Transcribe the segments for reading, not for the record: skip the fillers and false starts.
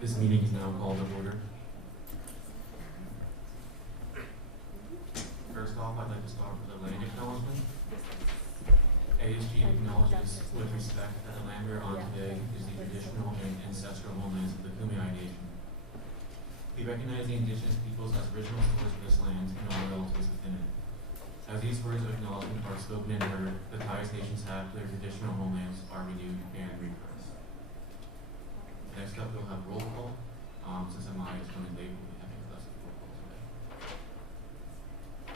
This meeting is now called to order. First off, I'd like to start with a land acknowledgement. ASG acknowledges with respect that the land we are on today is the traditional and ancestral homelands of the Kumeyaay Nation. We recognize the indigenous peoples as original stewards of this land and all relatives within it. As these words of acknowledgement are spoken and heard, the ties nations have to their traditional homelands are renewed and reversed. Next up, we'll have roll call. Since Amaya is coming late, we'll be having less of roll call today.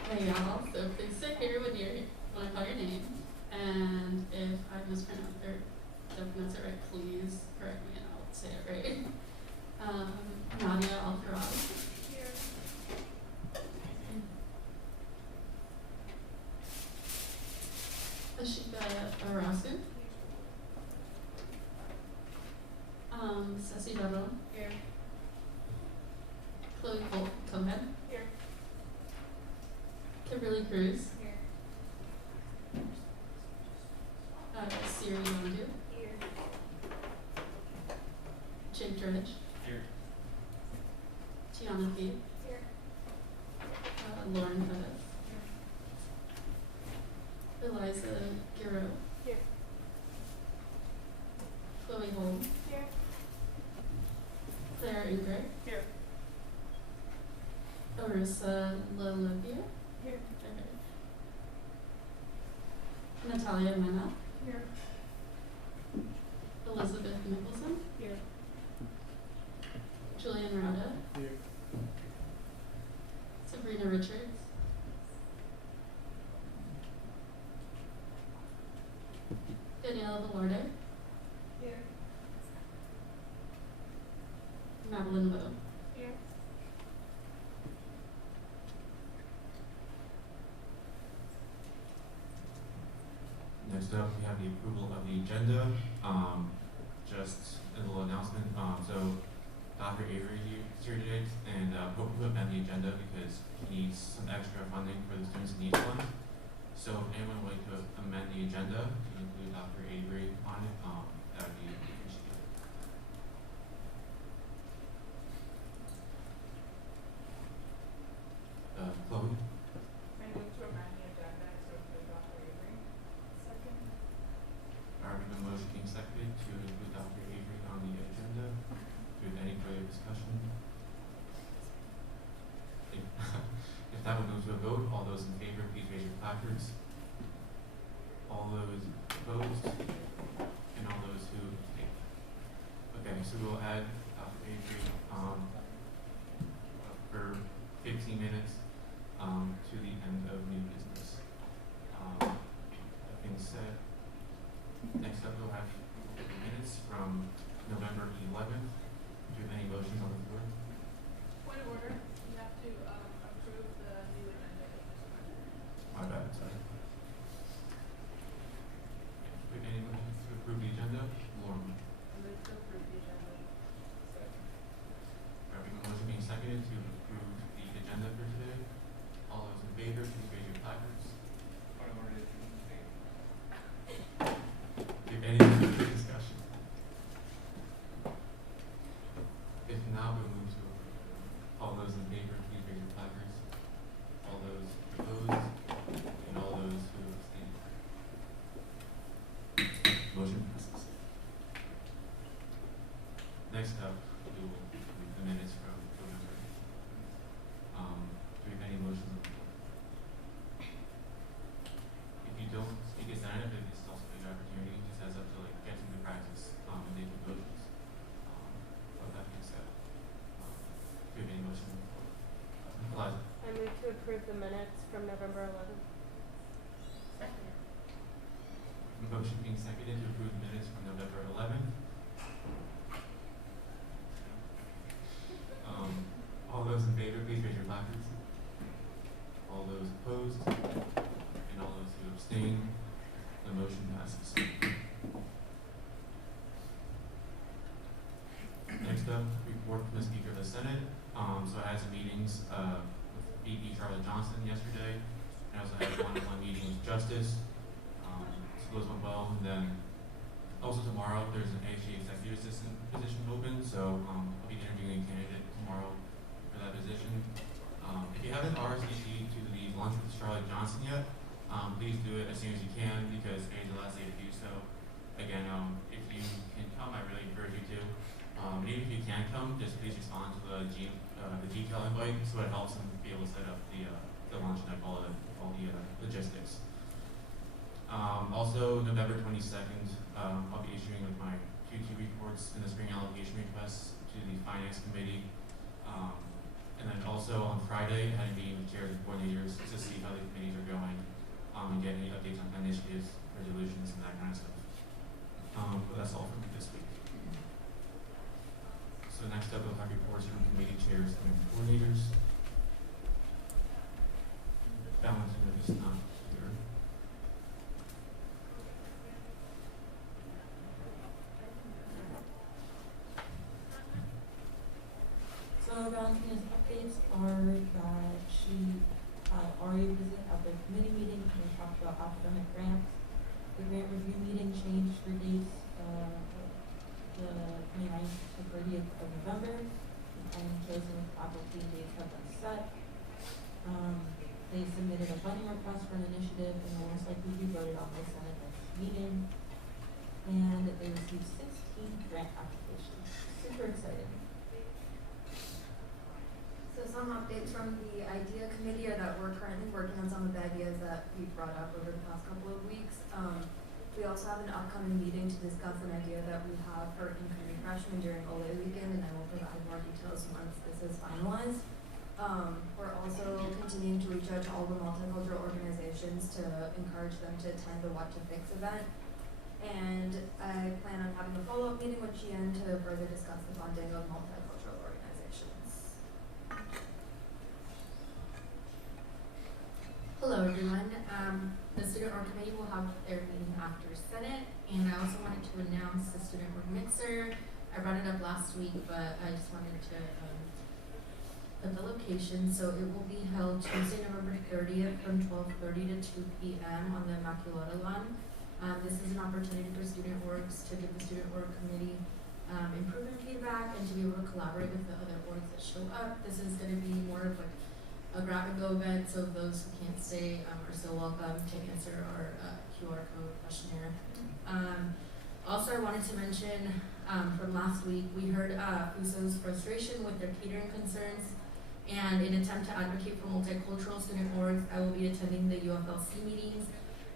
Hey y'all, so please sit here when I call your name, and if I mispronounce or don't pronounce it right, please correct me and I'll say it right. Nadia Alcaraz. Here. Ashika Arasu. Ceci Dabo. Here. Chloe Comehead. Here. Kimberly Cruz. Here. Siri Londu. Here. Jake Dredge. Here. Tiana Fee. Here. Lauren Pettis. Here. Eliza Giro. Here. Chloe Holmes. Here. Claire Ingray. Here. Arissa Lalibia. Here. Natalia Mena. Here. Elizabeth Nicholson. Here. Julian Rada. Here. Sabrina Richards. Daniela Velarde. Here. Madeline Lowe. Here. Next up, we have the approval of the agenda. Just a little announcement. So Dr. Avery is here today, and we'll put him on the agenda because he needs some extra funding for the Students in Need Fund. So if anyone would like to amend the agenda to include Dr. Avery on it, that would be appreciated. Chloe? I move to amend the agenda to include Dr. Avery. Second. Alright, we have a motion being seconded to include Dr. Avery on the agenda. Do we have any further discussion? If not, we'll move to a vote. All those in favor, please raise your placards. All those opposed, and all those who abstain. Okay, so we'll add Dr. Avery for 15 minutes to the end of new business. That being said, next up we'll have minutes from November 11th. Do you have any motions on the floor? Point of order. You have to approve the new agenda. My bad, sorry. Do you have any motions to approve the agenda? Lauren. I move to approve the agenda. Second. Alright, we have a motion being seconded to approve the agenda for today. All those in favor, please raise your placards. Point of order. Do you have any further discussion? If not, we'll move to a vote. All those in favor, please raise your placards. All those opposed, and all those who abstain. Motion passes. Next up, we will read the minutes from November. Do we have any motions on the floor? If you don't speak as an item, it's also a good opportunity, just as up to like get some good practice and making motions. With that being said, do we have any motions on the floor? Eliza. I move to approve the minutes from November 11th. Second. Motion being seconded to approve the minutes from November 11th. All those in favor, please raise your placards. All those opposed, and all those who abstain, the motion passes. tomorrow, there's an ASG executive assistant position open, so I'll be interviewing a candidate tomorrow for that position. If you haven't RSVP'd to the lunch with Charlotte Johnson yet, please do it as soon as you can because today is the last day to do so. Again, if you can come, I really encourage you to. And even if you can't come, just please respond to the detail invite so it helps them be able to set up the lunch and all the logistics. Also, November 22nd, I'll be issuing with my Q2 reports and the spring allocation requests to the Finance Committee. And then also on Friday, I had a meeting with chairs and coordinators to see how the committees are going and get any updates on initiatives, resolutions, and that kind of stuff. But that's all for me this week. So next up, we'll have reports from committee chairs and coordinators. Valentina is not here. So Valentina's updates are that she already visited at the committee meeting and we talked about academic grants. The grant review meeting changed for dates the 29th to 30th of November. The time chosen faculty dates have been set. They submitted a funding request for an initiative and will most likely be voted on by Senate next meeting. And they received 16 grant applications. Super exciting. So some updates from the IDEA committee are that we're currently working on some of the ideas that we brought up over the past couple of weeks. We also have an upcoming meeting to discuss an idea that we have for incoming freshmen during OLE weekend, and I will provide more details once this is finalized. We're also continuing to reach out to all the multicultural organizations to encourage them to attend the What to Fix event. And I plan on having a follow-up meeting with Gian to further discuss the funding of multicultural organizations. Hello everyone. The Student Org Committee will have their meeting after Senate, and I also wanted to announce the Student Org Mixer. I brought it up last week, but I just wanted to put the location. So it will be held Tuesday, November 30th from 12:30 to 2 p.m. on the Immaculata lawn. This is an opportunity for student orgs to give the Student Org Committee improvement feedback and to be able to collaborate with the other orgs that show up. This is going to be more of like a grab-and-go event, so those who can't stay are still welcome to answer our QR code questionnaire. Also, I wanted to mention from last week, we heard USO's frustration with their catering concerns, and in an attempt to advocate for multicultural student orgs, I will be attending the UFLC meetings,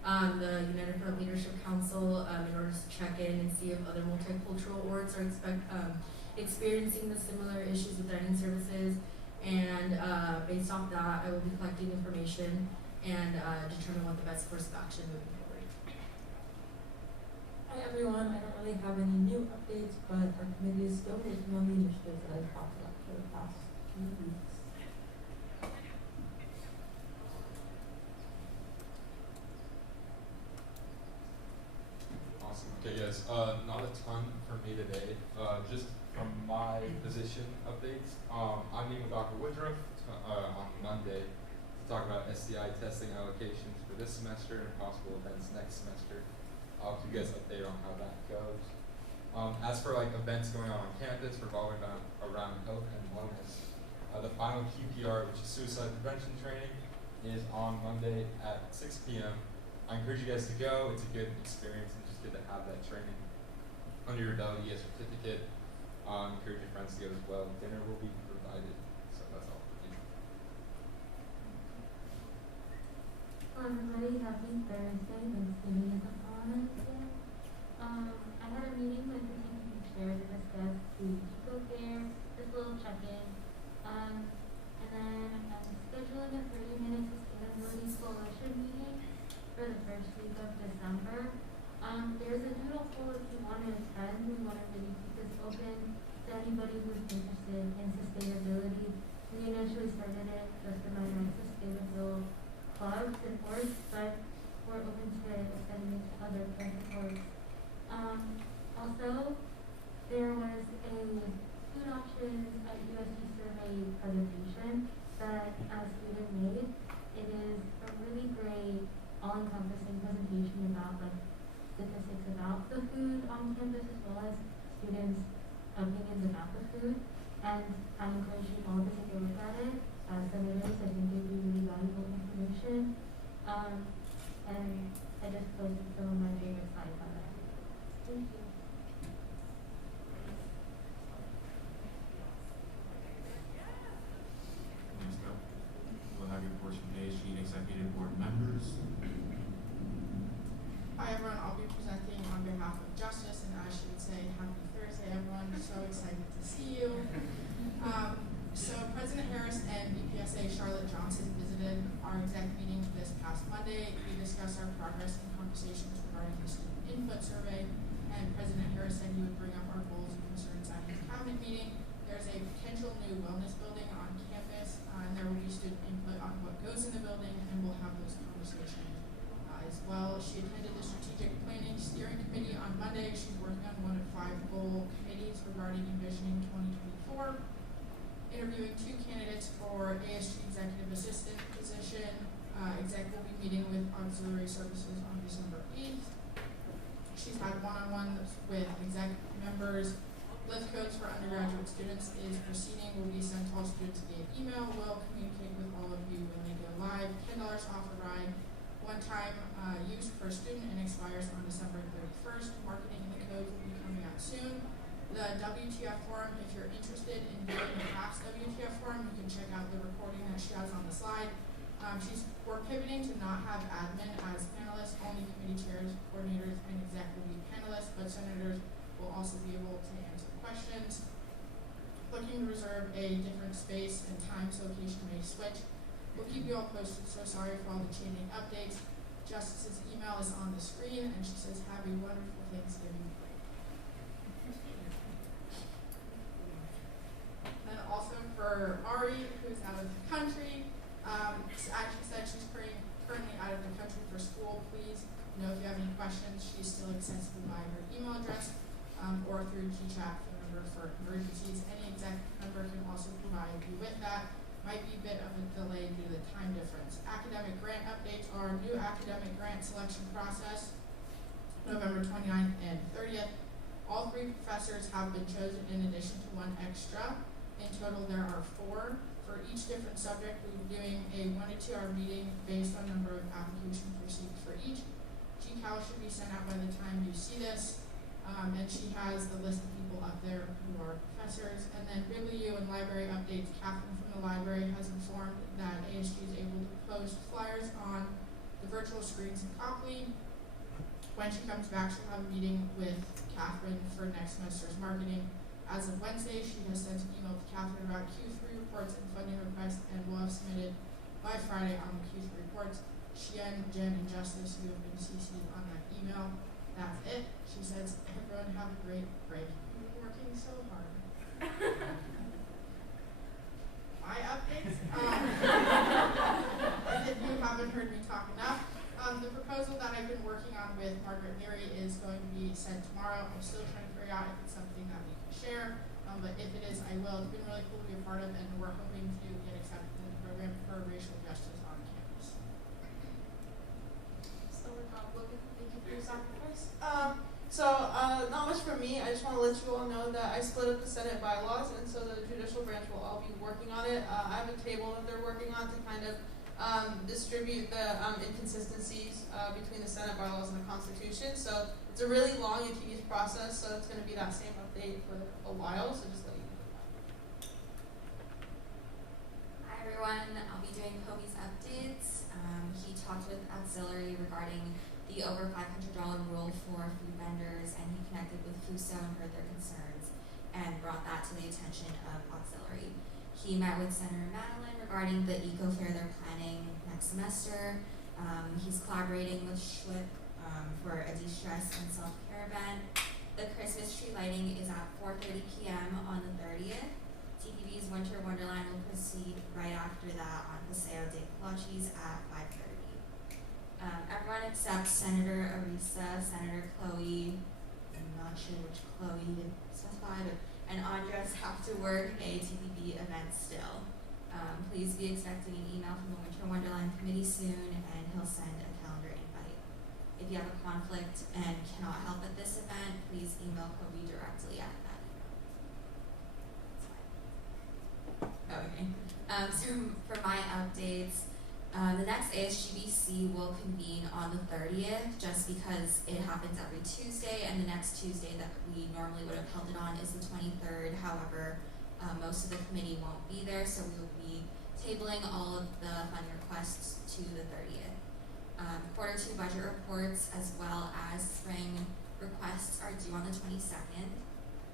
the United Front Leadership Council, in order to check in and see if other multicultural orgs are experiencing the similar issues with dining services. And based off that, I will be collecting information and determine what the best course of action moving forward. Hi everyone, I don't really have any new updates, but our committee is still working on the initiatives that I've talked about for the past few weeks. Awesome. Okay guys, not a ton from me today, just from my position updates. I'm meeting with Dr. Woodruff on Monday to talk about STI testing allocations for this semester and possible events next semester. I'll keep you guys updated on how that goes. As for like events going on campus revolving around health and wellness, the final QPR, which is suicide prevention training, is on Monday at 6 p.m. I encourage you guys to go. It's a good experience and just good to have that training under your belt. You get a certificate. Encourage your friends to go as well. Dinner will be provided. So that's all for me. Hello everybody, happy Thursday. Thanksgiving is upon us. I had a meeting with the CPP chair to discuss the Chico Fair, just a little check-in. And then I'm scheduling a 30-minute sustainability coalition meeting for the first week of December. There's a doodle poll if you want to attend. We want to really keep this open to anybody who's interested in sustainability. We initially started it just for my sustainable clubs and orgs, but we're open to extending it to other kinds of orgs. Also, there was a food options at USC survey presentation that a student made. It is a really great all-encompassing presentation about like statistics about the food on campus as well as students' opinions about the food. And I encourage you all to take a look at it. As senators, I think it'd be really valuable information. And I just posted some of my favorite slides on that. Thank you. Next up, we'll have your portion ASG Executive Board members. Hi everyone, I'll be presenting on behalf of Justice, and I should say happy Thursday everyone, so excited to see you. So President Harris and BPSA Charlotte Johnson visited our exec meeting this past Monday. We discussed our progress and conversations regarding the student input survey, and President Harris said he would bring up our goals and concerns at his cabinet meeting. There's a potential new wellness building on campus, and there will be student input on what goes in the building, and we'll have those conversations as well. She attended the Strategic Planning Steering Committee on Monday. She's working on one of 5 goal committees regarding envisioning 2024. Interviewing 2 candidates for ASG Executive Assistant position. Exec will be meeting with Auxiliary Services on December 8th. She's had one-on-ones with exec members. Lift codes for undergraduate students is proceeding, will be sent to all students via email. We'll communicate with all of you when they go live. $10 off a ride. One-time use per student and expires on December 31st. Marketing in the codes will be coming out soon. The WTF forum, if you're interested in viewing the past WTF forum, you can check out the recording that she has on the slide. We're pivoting to not have admin as panelists, only committee chairs, coordinators, and exec will be panelists, but senators will also be able to answer questions. Looking to reserve a different space and time so location may switch. We'll keep you all posted, so sorry for all the changing updates. Justice's email is on the screen, and she says, have a wonderful Thanksgiving break. And also for Ari, who's out of the country, she said she's currently out of the country for school. Please know if you have any questions. She's still accessible by her email address or through GChat phone number for emergencies. Any exec member can also provide you with that. Might be a bit of a delay due to the time difference. Academic grant updates are new academic grant selection process, November 29th and 30th. All 3 professors have been chosen in addition to 1 extra. In total, there are 4. For each different subject, we'll be doing a 1 to 2 hour meeting based on number of applications received for each. GCal should be sent out by the time you see this. And she has the list of people up there who are professors. And then BibliU and library updates. Catherine from the library has informed that ASG is able to post flyers on the virtual screens in Copley. When she comes back, she'll have a meeting with Catherine for next semester's marketing. As of Wednesday, she has sent an email to Catherine about Q3 reports and funding requests, and will have submitted by Friday on the Q3 reports. Jen, and Justice, who have been CC'd on that email. That's it. She says, everyone have a great break. You've been working so hard. My updates. And if you haven't heard me talk enough, the proposal that I've been working on with Margaret Leary is going to be sent tomorrow. I'm still trying to figure out if it's something that we can share, but if it is, I will. It's been really cool to be a part of, and we're hoping to get accepted in the program for racial justice on campus. So thank you for your sacrifice. Not much from me. I just want to let you all know that I split up the Senate bylaws, and so the judicial branch will all be working on it. I have a table that they're working on to kind of distribute the inconsistencies between the Senate bylaws and the Constitution. So it's a really long and tedious process, so it's going to be that same update for a while, so just let you know that. Hi everyone, I'll be doing Kobe's updates. He talked with Auxiliary regarding the over $500 rule for food vendors, and he connected with FUSO and heard their concerns and brought that to the attention of Auxiliary. He met with Senator Madeline regarding the eco fair they're planning next semester. He's collaborating with Schlick for a de-stress and self-care event. The Christmas tree lighting is at 4:30 p.m. on the 30th. TPB's Winter Wonderland will proceed right after that on Paseo de Colochis at 5:30. Everyone except Senator Arisa, Senator Chloe, I'm not sure which Chloe to specify, but and Andres have to work a TPB event still. Please be expecting an email from the Winter Wonderland Committee soon, and he'll send a calendar invite. If you have a conflict and cannot help at this event, please email Kobe directly at that email. Okay. So for my updates, the next ASGBC will convene on the 30th, just because it happens every Tuesday, and the next Tuesday that we normally would have held it on is the 23rd. However, most of the committee won't be there, so we will be tabling all of the funding requests to the 30th. Quarter 2 budget reports as well as spring requests are due on the 22nd.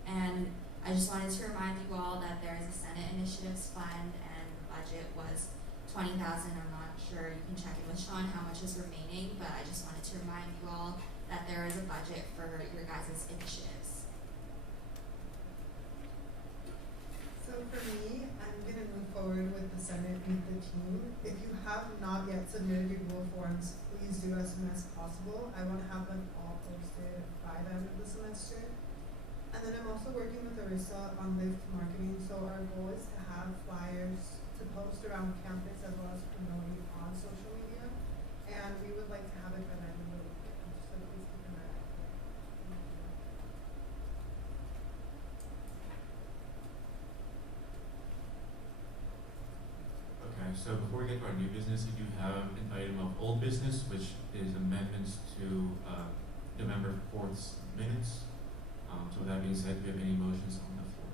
And I just wanted to remind you all that there is a Senate Initiatives Fund, and the budget was $20,000. I'm not sure, you can check in with Sean how much is remaining, but I just wanted to remind you all that there is a budget for your guys' initiatives. So for me, I'm going to move forward with the Senate Meet the Team. If you have not yet submitted your Google Forms, please do as soon as possible. I want to have them all posted by the end of the semester. And then I'm also working with Arissa on Lift Marketing. So our goal is to have flyers to post around campus as well as promoting on social media. And we would like to have it by the end of the weekend. So please keep an eye out for it. Thank you. Okay, so before we get to our new business, we do have an item of old business, which is amendments to November 4th's minutes. So with that being said, do we have any motions on the floor?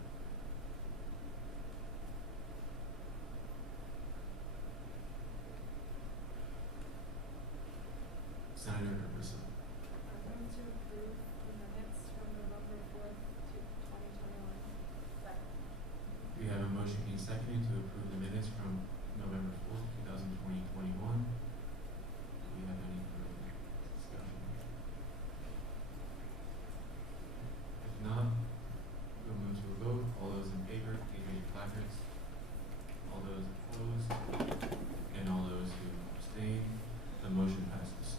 Senator Russo. I'm going to approve the minutes from November 4th, 2021. Second. We have a motion being seconded to approve the minutes from November 4th, 2021. Do we have any further discussion? If not, we'll move to a vote. All those in favor, please raise your placards. All those opposed, and all those who abstain, the motion passes.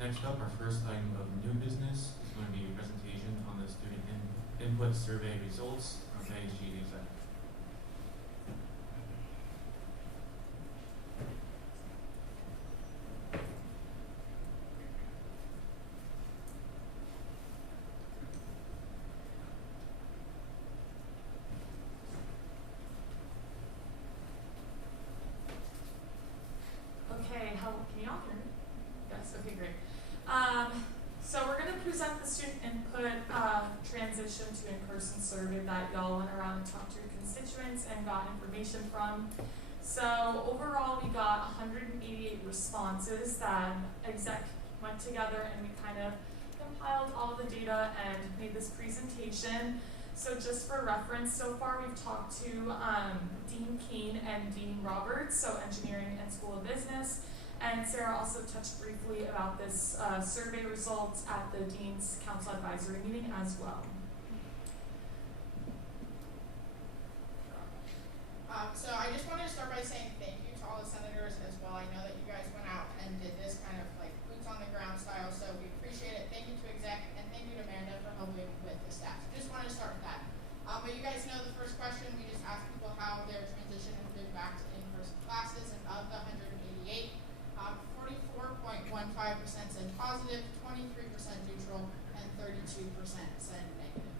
Next up, our first item of new business is going to be a presentation on the student input survey results from ASG Executive. Okay, can y'all hear me? Yes, okay, great. So we're gonna present the student input transition to in-person survey that y'all went around and talked to your constituents and got information from. So overall, we got 188 responses that exec went together and we kind of compiled all the data and made this presentation. So just for reference, so far we've talked to Dean Keene and Dean Roberts, so engineering and School of Business. And Sarah also touched briefly about this survey results at the Dean's Council Advisory meeting as well. So I just wanted to start by saying thank you to all the senators as well. I know that you guys went out and did this kind of like boots on the ground style, so we appreciate it. Thank you to exec and thank you to Amanda for helping with the staff. Just wanted to start with that. But you guys know the first question, we just asked people how their transition has been back to in-person classes, and of the 188, 44.15% said positive, 23% neutral, and 32% said negative.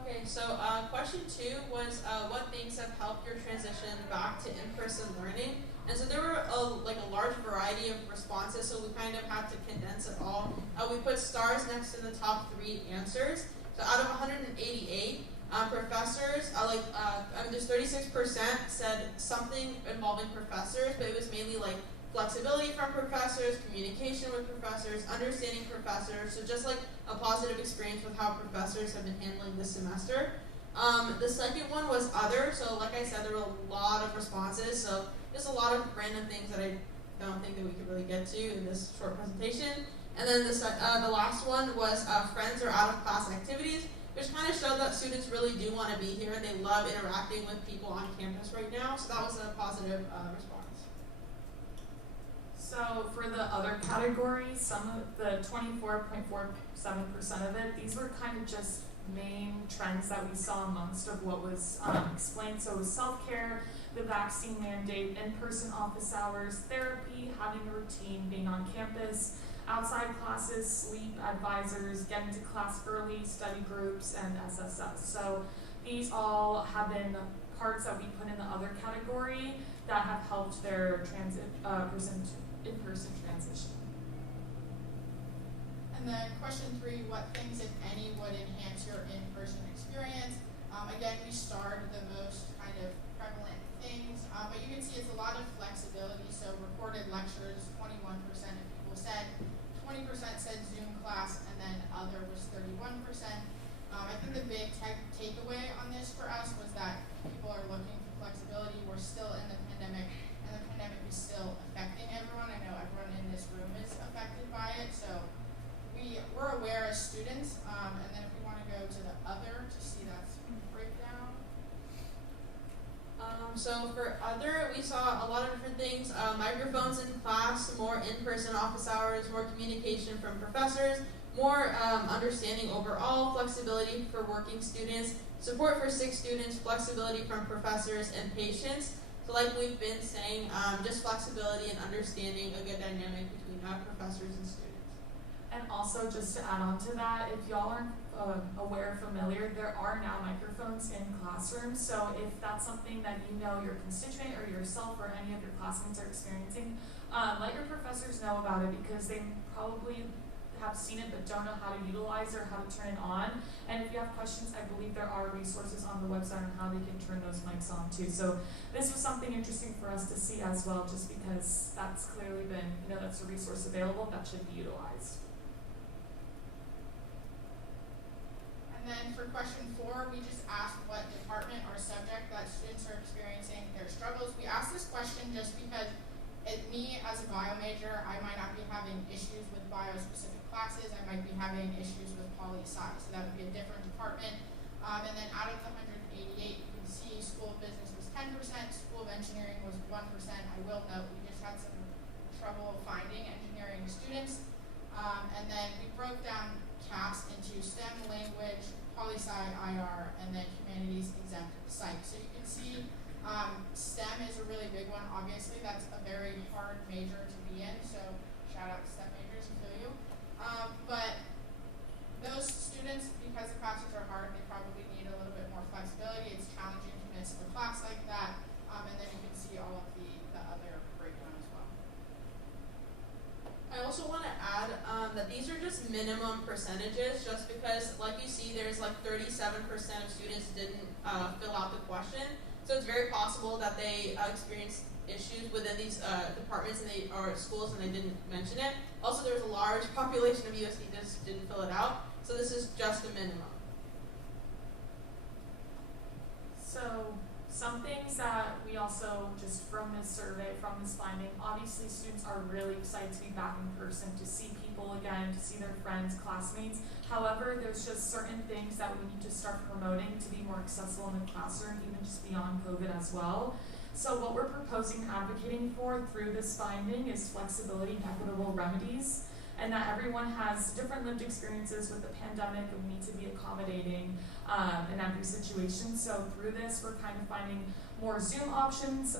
Okay, so question 2 was what things have helped your transition back to in-person learning? And so there were a large variety of responses, so we kind of had to condense it all. We put stars next to the top 3 answers. So out of 188, professors, there's 36% said something involving professors, but it was mainly like flexibility from professors, communication with professors, understanding professors, so just like a positive experience with how professors have been handling this semester. The second one was other, so like I said, there were a lot of responses, so just a lot of random things that I don't think that we could really get to in this short presentation. And then the last one was friends or out-of-class activities, which kind of showed that students really do want to be here and they love interacting with people on campus right now, so that was a positive response. So for the other categories, some of the 24.47% of it, these were kind of just main trends that we saw amongst of what was explained. So it was self-care, the vaccine mandate, in-person office hours, therapy, having a routine, being on campus, outside classes, sleep, advisors, getting to class early, study groups, and SSS. So these all have been parts that we put in the other category that have helped their in-person transition. And then question 3, what things, if any, would enhance your in-person experience? Again, we starred the most kind of prevalent things, but you can see it's a lot of flexibility. So recorded lectures, 21% of people said, 20% said Zoom class, and then other was 31%. I think the big takeaway on this for us was that people are looking for flexibility. We're still in the pandemic, and the pandemic is still affecting everyone. I know everyone in this room is affected by it, so we're aware as students, and then if we want to go to the other to see that breakdown. So for other, we saw a lot of different things, microphones in class, more in-person office hours, more communication from professors, more understanding overall, flexibility for working students, support for sick students, flexibility from professors and patients. So like we've been saying, just flexibility and understanding a good dynamic between professors and students. And also, just to add on to that, if y'all aren't aware or familiar, there are now microphones in classrooms. So if that's something that you know your constituent or yourself or any of your classmates are experiencing, let your professors know about it, because they probably have seen it but don't know how to utilize or how to turn it on. And if you have questions, I believe there are resources on the website on how they can turn those mics on too. So this was something interesting for us to see as well, just because that's clearly been, that's a resource available that should be utilized. And then for question 4, we just asked what department or subject that students are experiencing their struggles. We asked this question just because me as a bio major, I might not be having issues with bio-specific classes. I might be having issues with poli-sci, so that would be a different department. And then out of the 188, you can see school of business was 10%, school of engineering was 1%. I will note we just had some trouble finding engineering students. And then we broke down CAS into STEM, language, poli-sci, IR, and then humanities, exempt, psych. So you can see STEM is a really big one. Obviously, that's a very hard major to be in, so shout out to STEM majors, I feel you. But those students, because the classes are hard, they probably need a little bit more flexibility. It's challenging to miss a class like that. And then you can see all of the other breakdown as well. I also want to add that these are just minimum percentages, just because, like you see, there's like 37% of students didn't fill out the question. So it's very possible that they experienced issues within these departments or schools and they didn't mention it. Also, there's a large population of USD that just didn't fill it out. So this is just a minimum. So some things that we also, just from this survey, from this finding, obviously students are really excited to be back in person, to see people again, to see their friends, classmates. However, there's just certain things that we need to start promoting to be more accessible in the classroom, even just beyond COVID as well. So what we're proposing advocating for through this finding is flexibility and equitable remedies, and that everyone has different lived experiences with the pandemic, and we need to be accommodating in every situation. So through this, we're kind of finding more Zoom options,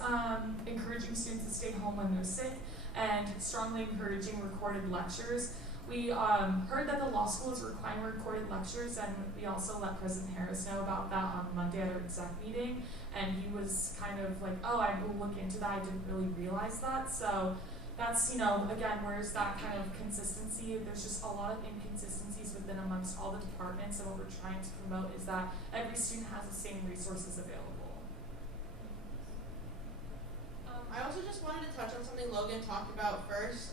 encouraging students to stay home when they're sick, and strongly encouraging recorded lectures. We heard that the law school is requiring recorded lectures, and we also let President Harris know about that on Monday at our exec meeting, and he was kind of like, oh, I will look into that, I didn't really realize that. So that's, again, where's that kind of consistency? There's just a lot of inconsistencies within amongst all the departments, and what we're trying to promote is that every student has the same resources available. I also just wanted to touch on something Logan talked about first.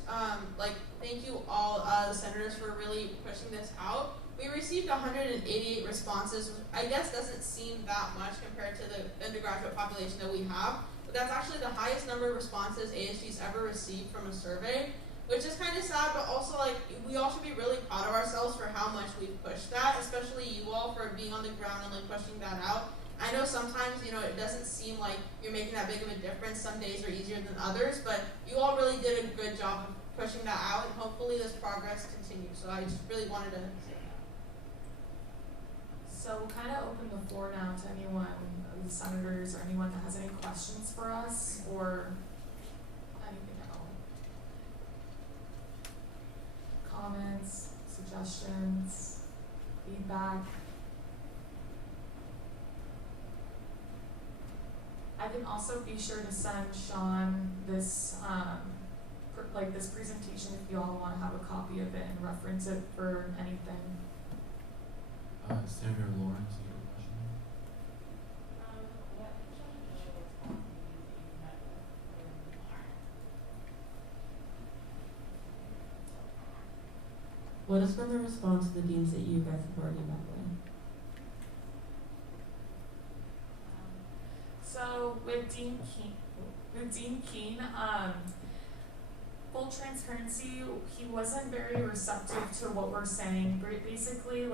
Thank you all, the senators, for really pushing this out. We received 188 responses, which I guess doesn't seem that much compared to the undergraduate population that we have. But that's actually the highest number of responses ASG's ever received from a survey, which is kind of sad, but also we all should be really proud of ourselves for how much we've pushed that, especially you all for being on the ground and pushing that out. I know sometimes, it doesn't seem like you're making that big of a difference. Some days are easier than others, but you all really did a good job of pushing that out, and hopefully this progress continues. So I just really wanted to say that. So we'll kind of open the floor now to anyone, the senators or anyone that has any questions for us or anything at all. Comments, suggestions, feedback. I can also be sure to send Sean this this presentation if you all want to have a copy of it and reference it for anything. Senator Lawrence, you have a question? What has been the response of the deans that you guys have already met with? So with Dean Keene, full transparency, he wasn't very receptive to what we're saying. Basically,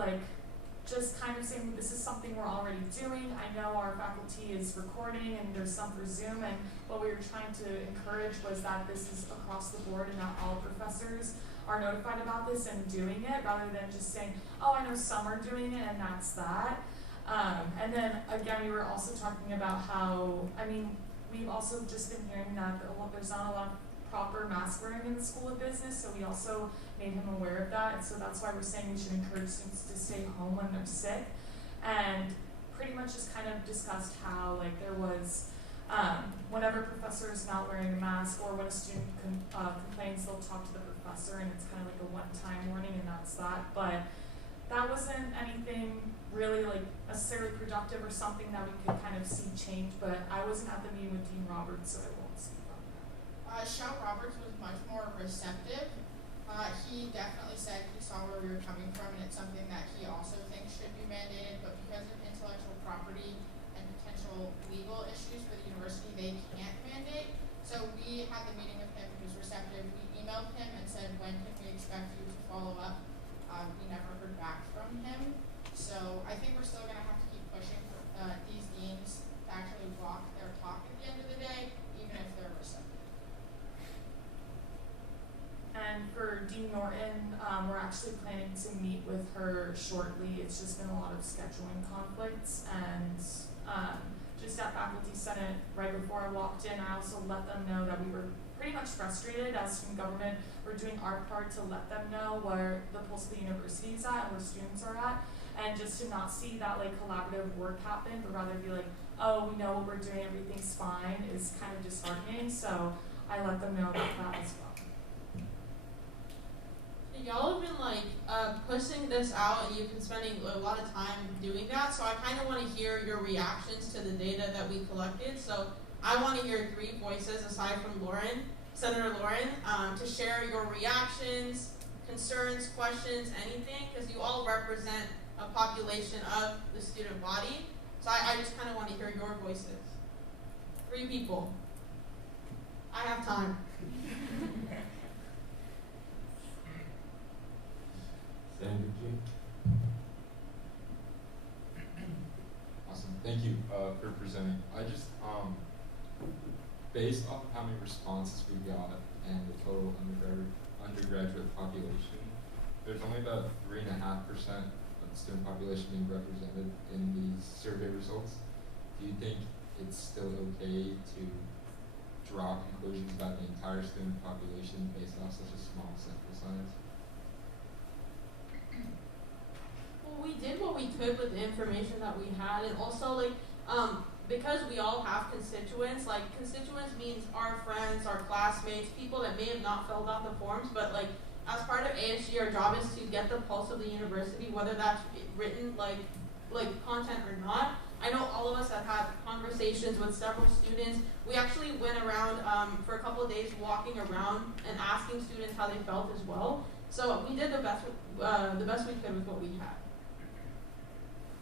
just kind of saying this is something we're already doing. I know our faculty is recording and there's some for Zoom, and what we were trying to encourage was that this is across the board and not all professors are notified about this and doing it, rather than just saying, oh, I know some are doing it and that's that. And then again, we were also talking about how, we've also just been hearing that there's not a lot of proper mask wearing in the School of Business, so we also made him aware of that, and so that's why we're saying we should encourage students to stay home when they're sick, and pretty much just kind of discussed how there was, whenever a professor is not wearing a mask or when a student complains, they'll talk to the professor, and it's kind of like a one-time warning, and that's that, but that wasn't anything really necessarily productive or something that we could kind of see change, but I wasn't at the meeting with Dean Roberts, so I won't speak on that. Sean Roberts was much more receptive. He definitely said he saw where we were coming from, and it's something that he also thinks should be mandated, but because of intellectual property and potential legal issues for the university, they can't mandate. So we had the meeting with him, he was receptive. We emailed him and said, when can we expect you to follow up? We never heard back from him. So I think we're still going to have to keep pushing for these deans to actually walk their talk at the end of the day, even if they're receptive. And for Dean Norton, we're actually planning to meet with her shortly. It's just been a lot of scheduling conflicts, and just at Faculty Senate, right before I walked in, I also let them know that we were pretty much frustrated as student government. We're doing our part to let them know where the pulse of the university is at and where students are at, and just to not see that collaborative work happen, but rather be oh, we know what we're doing, everything's fine, is kind of disheartening. So I let them know about that as well. Y'all have been pushing this out, and you've been spending a lot of time doing that, so I kind of want to hear your reactions to the data that we collected. So I want to hear three voices aside from Senator Lauren, to share your reactions, concerns, questions, anything, because you all represent a population of the student body. So I just kind of want to hear your voices. 3 people. I have time. Senator G. Awesome. Thank you for presenting. I just, based off of how many responses we got and the total undergraduate population, there's only about 3.5% of the student population being represented in these survey results. Do you think it's still okay to draw conclusions about the entire student population based off such a small sample size? Well, we did what we could with the information that we had, and also because we all have constituents, constituents means our friends, our classmates, people that may have not filled out the forms, but as part of ASG, our job is to get the pulse of the university, whether that's written content or not. I know all of us have had conversations with several students. We actually went around for a couple of days walking around and asking students how they felt as well. So we did the best we could with what we had.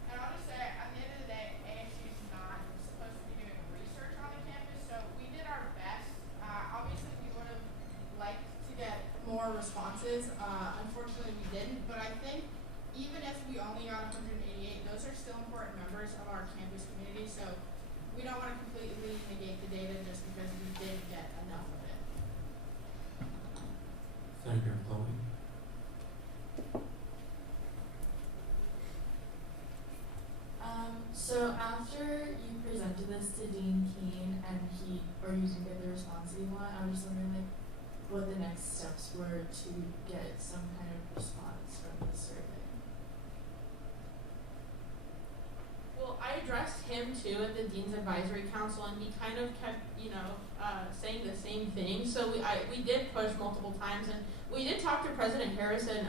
And I'll just say, at the end of the day, ASG is not supposed to be doing research on the campus, so we did our best. Obviously, we would have liked to get more responses. Unfortunately, we didn't, but I think even if we only got 188, those are still important members of our campus community, so we don't want to completely negate the data just because we didn't get enough of it. Senator Chloe. to Dean Keen and or you didn't get the response that you want, I was just wondering like what the next steps were to get some kind of response from the survey. Well, I addressed him too at the Dean's Advisory Council, and he kind of kept, saying the same thing. So we did push multiple times, and we did talk to President Harris and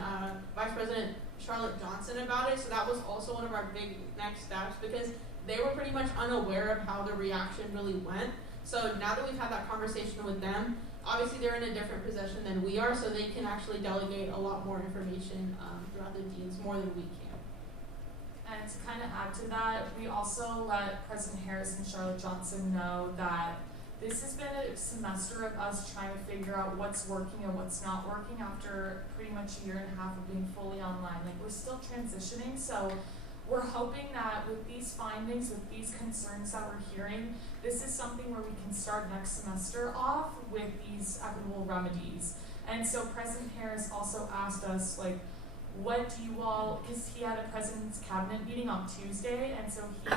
Vice President Charlotte Johnson about it. So that was also one of our big next steps, because they were pretty much unaware of how the reaction really went. So now that we've had that conversation with them, obviously they're in a different position than we are, so they can actually delegate a lot more information throughout the deans, more than we can. And to kind of add to that, we also let President Harris and Charlotte Johnson know that this has been a semester of us trying to figure out what's working and what's not working after pretty much a year and a half of being fully online. Like, we're still transitioning, so we're hoping that with these findings, with these concerns that we're hearing, this is something where we can start next semester off with these equitable remedies. And so President Harris also asked us, like, what do you all, because he had a President's Cabinet meeting on Tuesday, and so he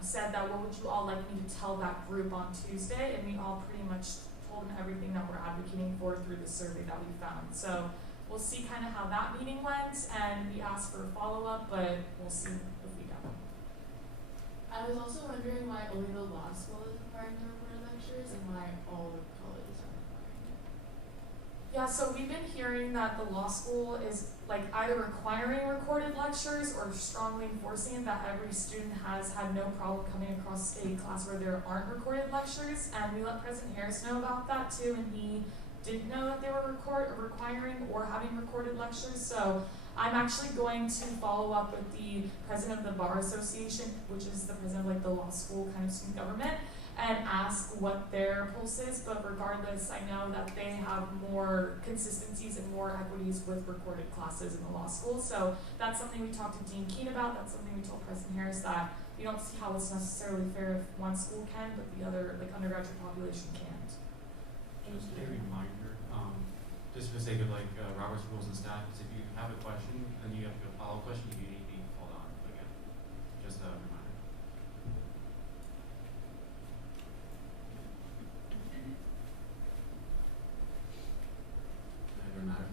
said that what would you all like me to tell that group on Tuesday, and we all pretty much told him everything that we're advocating for through the survey that we found. So we'll see kind of how that meeting went, and we asked for a follow-up, but we'll see if we don't. I was also wondering why only the law school is requiring the recorded lectures and why all the colleges are requiring it. Yeah, so we've been hearing that the law school is like either requiring recorded lectures or strongly enforcing that every student has had no problem coming across a class where there aren't recorded lectures, and we let President Harris know about that too, and he didn't know that they were requiring or having recorded lectures. So I'm actually going to follow up with the president of the Bar Association, which is the president of like the law school kind of student government, and ask what their pulse is. But regardless, I know that they have more consistencies and more equities with recorded classes in the law school. So that's something we talked to Dean Keen about. That's something we told President Harris, that we don't see how it's necessarily fair if one school can, but the other like undergraduate population can't. Just a reminder, just for the sake of like Robert's rules and staff, is if you have a question and you have a follow-up question, you need to be called on again. Just a reminder. Ever matter?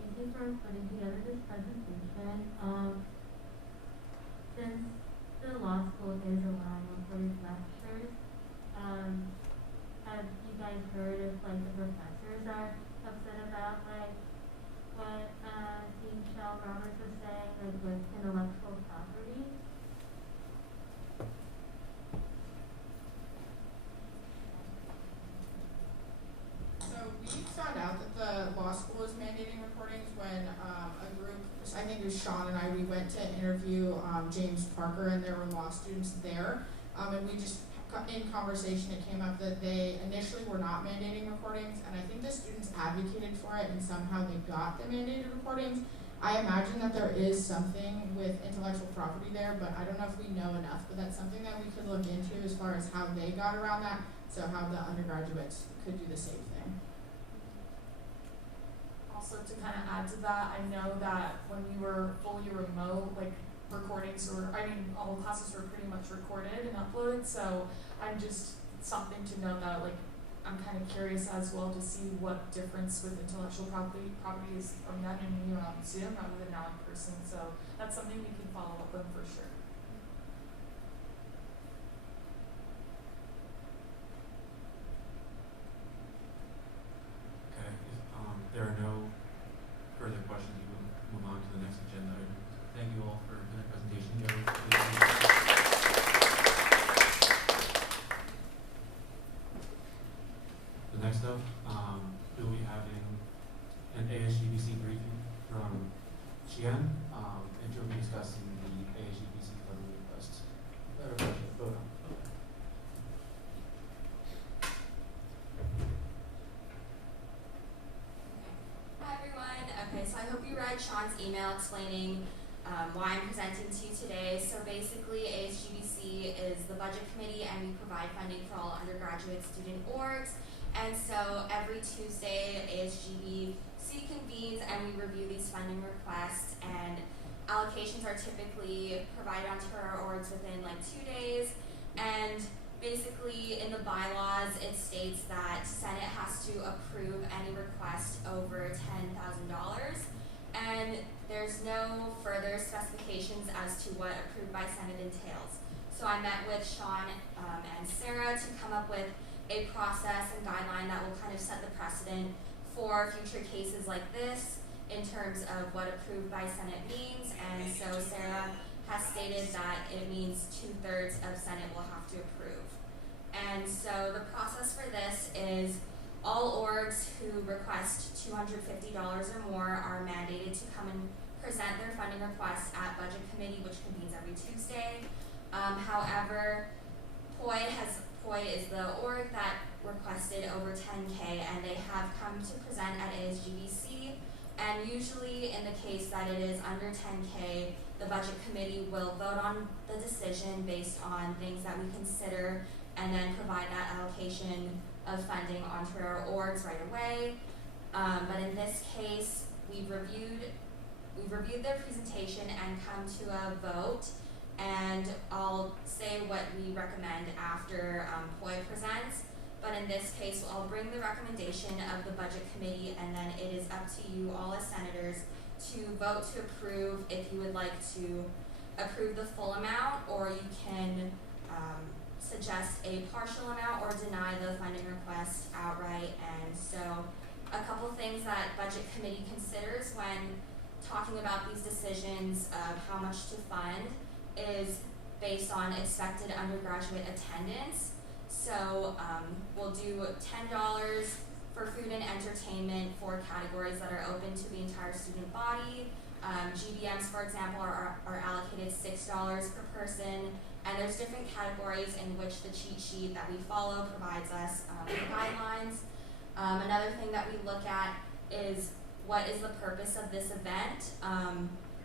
Thank you for putting together this presentation. Since the law school is allowing recorded lectures, have you guys heard if like the professors are upset about like what Dean Shell Roberts was saying, like with intellectual property? So we found out that the law school is mandating recordings when a group, I think it was Sean and I, we went to interview James Parker, and there were law students there. And we just, in conversation, it came up that they initially were not mandating recordings, and I think the students advocated for it, and somehow they got the mandated recordings. I imagine that there is something with intellectual property there, but I don't know if we know enough. But that's something that we could look into as far as how they got around that, so how the undergraduates could do the same thing. Also, to kind of add to that, I know that when we were fully remote, like recordings were, all classes were pretty much recorded and uploaded, so I'm just something to know that, like, I'm kind of curious as well to see what difference with intellectual property is from that and when you're on Zoom rather than now in person, so that's something we can follow up on for sure. Okay, if there are no further questions, we will move on to the next agenda item. Thank you all for the presentation. The next up, we'll be having an ASGBC briefing from Qian, and she'll be discussing the ASGBC funding request. Vote on. Hi everyone. Okay, so I hope you read Sean's email explaining why I'm presenting to you today. So basically, ASGBC is the budget committee, and we provide funding for all undergraduate student orgs. And so every Tuesday, ASGB convenes and we review these funding requests, and allocations are typically provided onto our orgs within like 2 days. And basically in the bylaws it states that Senate has to approve any request over $10,000, and there's no further specifications as to what approved by Senate entails. So I met with Sean and Sarah to come up with a process and guideline that will kind of set the precedent for future cases like this in terms of what approved by Senate means. And so Sarah has stated that it means 2/3 of Senate will have to approve. And so the process for this is all orgs who request $250 or more are mandated to come and present their funding requests at Budget Committee, which convenes every Tuesday. However, POI is the org that requested over 10K, and they have come to present at ASGBC. And usually in the case that it is under 10K, the Budget Committee will vote on the decision based on things that we consider and then provide that allocation of funding onto our orgs right away. But in this case, we've reviewed their presentation and come to a vote, and I'll say what we recommend after POI presents. But in this case, I'll bring the recommendation of the Budget Committee, and then it is up to you all as senators to vote to approve if you would like to approve the full amount, or you can suggest a partial amount or deny the funding request outright. And so a couple things that Budget Committee considers when talking about these decisions of how much to fund is based on expected undergraduate attendance. So we'll do $10 for food and entertainment for categories that are open to the entire student body. GBMs, for example, are allocated $6 per person, and there's different categories in which the cheat sheet that we follow provides us guidelines. Another thing that we look at is what is the purpose of this event.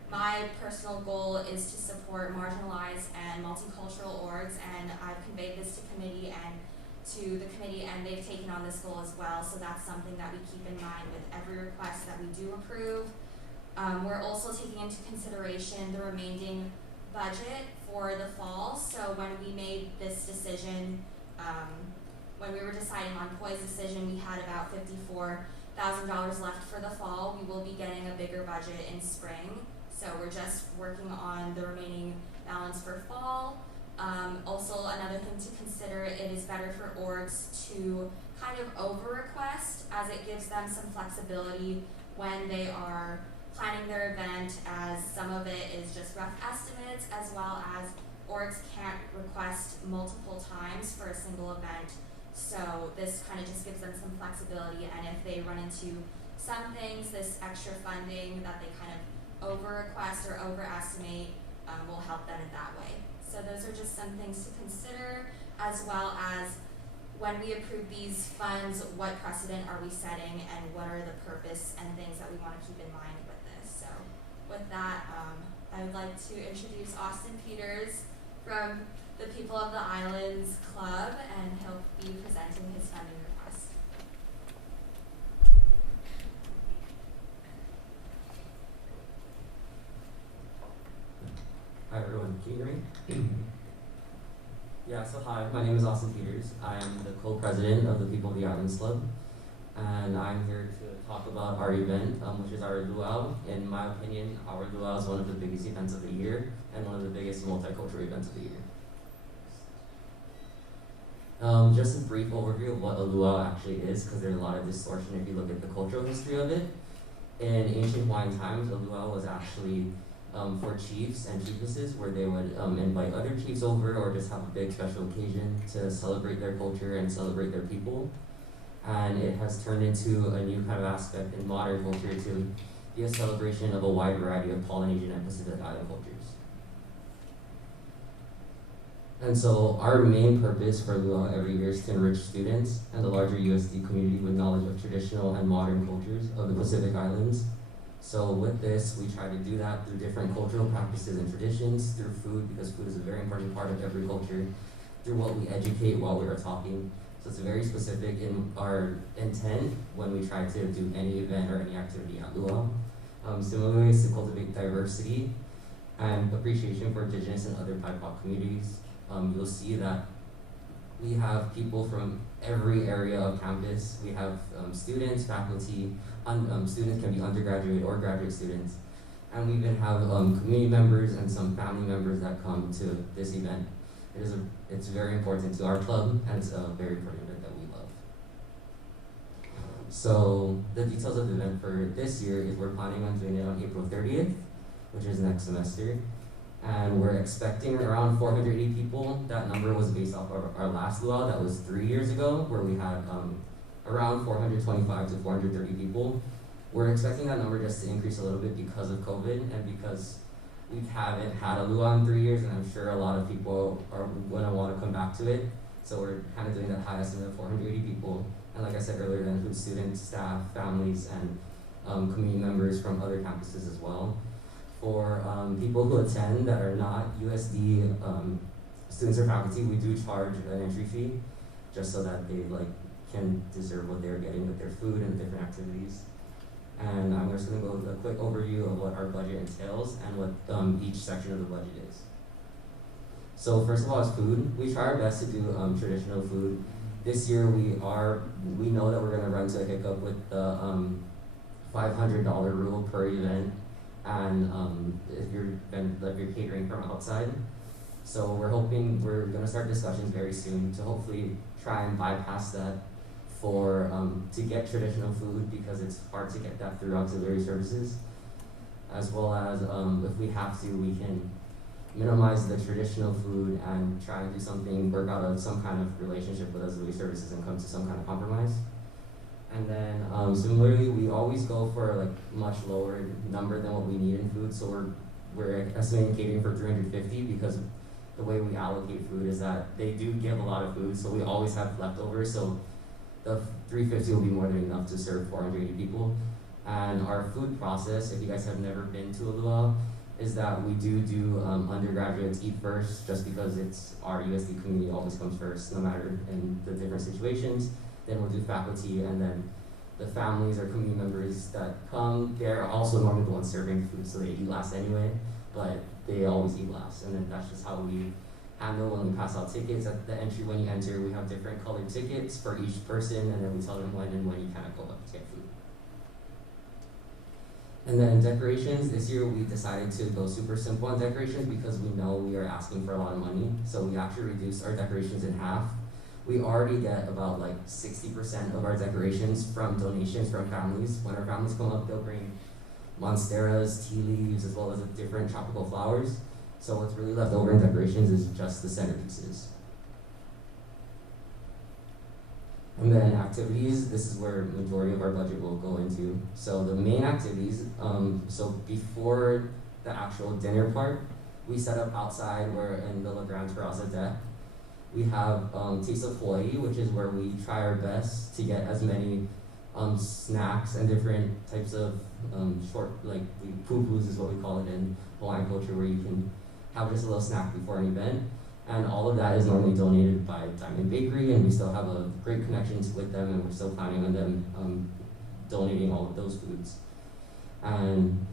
My personal goal is to support marginalized and multicultural orgs, and I've conveyed this to the committee, and they've taken on this goal as well. So that's something that we keep in mind with every request that we do approve. We're also taking into consideration the remaining budget for the fall. So when we made this decision, when we were deciding on POI's decision, we had about $54,000 left for the fall. We will be getting a bigger budget in spring. So we're just working on the remaining balance for fall. Also, another thing to consider, it is better for orgs to kind of over-request, as it gives them some flexibility when they are planning their event, as some of it is just rough estimates, as well as orgs can't request multiple times for a single event. So this kind of just gives them some flexibility, and if they run into some things, this extra funding that they kind of over-request or overestimate will help them in that way. So those are just some things to consider, as well as when we approve these funds, what precedent are we setting, and what are the purpose and things that we want to keep in mind with this. So with that, I would like to introduce Austin Peters from the People of the Islands Club, and he'll be presenting his funding request. Hi everyone, can you hear me? Yeah, so hi, my name is Austin Peters. I am the co-president of the People of the Islands Club, and I'm here to talk about our event, which is our luau. In my opinion, our luau is one of the biggest events of the year, and one of the biggest multicultural events of the year. Just a brief overview of what a luau actually is, because there's a lot of distortion if you look at the cultural history of it. In ancient Hawaiian times, a luau was actually for chiefs and chiefesses, where they would invite other chiefs over, or just have a big special occasion to celebrate their culture and celebrate their people. And it has turned into a new kind of aspect in modern culture to be a celebration of a wide variety of Polynesian and Pacific Island cultures. And so our main purpose for luau every year is to enrich students and the larger USD community with knowledge of traditional and modern cultures of the Pacific Islands. So with this, we try to do that through different cultural practices and traditions, through food, because food is a very important part of every culture, through what we educate while we are talking, So it's very specific in our intent when we try to do any event or any activity at Luau. Similarly, is to cultivate diversity and appreciation for Indigenous and other BIPOC communities. You'll see that we have people from every area of campus. We have students, faculty, students can be undergraduate or graduate students. And we even have community members and some family members that come to this event. It's very important to our club, and it's a very important event that we love. So the details of the event for this year is we're planning on doing it on April 30th, which is next semester. And we're expecting around 480 people. That number was based off of our last luau, that was 3 years ago, where we had around 425 to 430 people. We're expecting that number just to increase a little bit because of COVID and because we haven't had a luau in 3 years, and I'm sure a lot of people are gonna want to come back to it. So we're kind of doing that high estimate of 480 people. And like I said earlier, that includes students, staff, families, and community members from other campuses as well. For people who attend that are not USD students or faculty, we do charge an entry fee, just so that they can deserve what they're getting with their food and different activities. And I'm just going to go with a quick overview of what our budget entails and what each section of the budget is. So first of all is food. We try our best to do traditional food. This year we know that we're going to run to a hiccup with the $500 rule per event, and if you're catering from outside. So we're hoping we're going to start discussions very soon to hopefully try and bypass that for to get traditional food, because it's hard to get that through auxiliary services, as well as if we have to, we can minimize the traditional food and try and do something, work out of some kind of relationship with auxiliary services and come to some kind of compromise. And then similarly, we always go for much lower number than what we need in food. So we're estimating catering for 350, because the way we allocate food is that they do give a lot of food, so we always have leftovers. So the 350 will be more than enough to serve 480 people. And our food process, if you guys have never been to a luau, is that we do undergraduates eat first, just because it's our USD community always comes first, no matter in the different situations. Then we'll do faculty, and then the families or community members that come, they're also normally the ones serving food, so they eat last anyway, but they always eat last. And then that's just how we handle when we pass out tickets at the entry. When you enter, we have different colored tickets for each person, and then we tell them when and when you kind of go up to get food. And then decorations, this year we decided to go super simple on decorations because we know we are asking for a lot of money, so we actually reduced our decorations in half. We already get about 60% of our decorations from donations from families. When our families come up, they'll bring monsteras, tea leaves, as well as different tropical flowers. So what's really left over in decorations is just the centerpieces. And then activities, this is where the majority of our budget will go into. So the main activities, so before the actual dinner part, we set up outside, we're in the La Grande Terraza deck. We have Taste of Hawaii, which is where we try our best to get as many snacks and different types of poo-poos is what we call it in Hawaiian culture, where you can have just a little snack before an event. And all of that is normally donated by Diamond Bakery, and we still have a great connections with them, and we're still planning on them donating all of those foods. And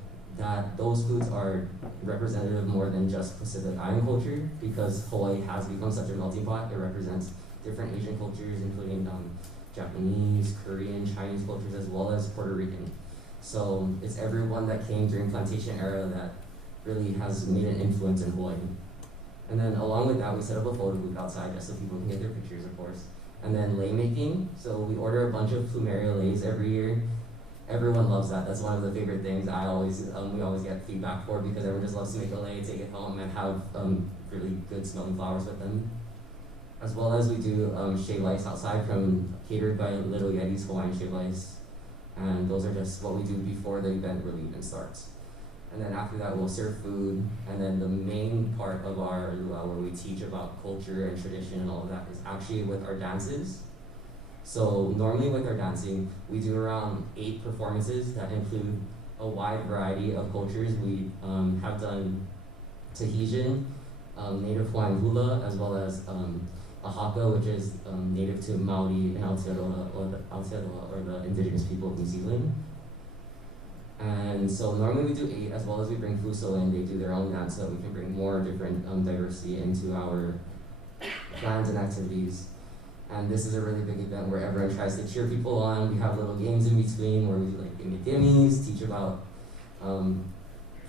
those foods are representative more than just Pacific Island culture, because Hawaii has become such a melting pot. It represents different Asian cultures, including Japanese, Korean, Chinese cultures, as well as Puerto Rican. So it's everyone that came during plantation era that really has made an influence in Hawaii. And then along with that, we set up a photo booth outside just so people can get their pictures, of course. And then lei making. So we order a bunch of plumeria leis every year. Everyone loves that. That's one of the favorite things we always get feedback for, because everyone just loves to make a lei, take it home, and have really good smelling flowers with them. As well as we do shave lights outside catered by Little Yeti's Hawaiian Shave Lights. And those are just what we do before the event really even starts. And then after that, we'll serve food. And then the main part of our luau, where we teach about culture and tradition and all of that, is actually with our dances. So normally with our dancing, we do around 8 performances that include a wide variety of cultures. We have done Tahitian, Native Hawaiian hula, as well as a haka, which is native to Maori and Aotearoa, or the indigenous people of New Zealand. And so normally we do 8, as well as we bring Fuso in. They do their own dance so that we can bring more different diversity into our plans and activities. And this is a really big event where everyone tries to cheer people on. We have little games in between where we do like gimme gimmies, teach about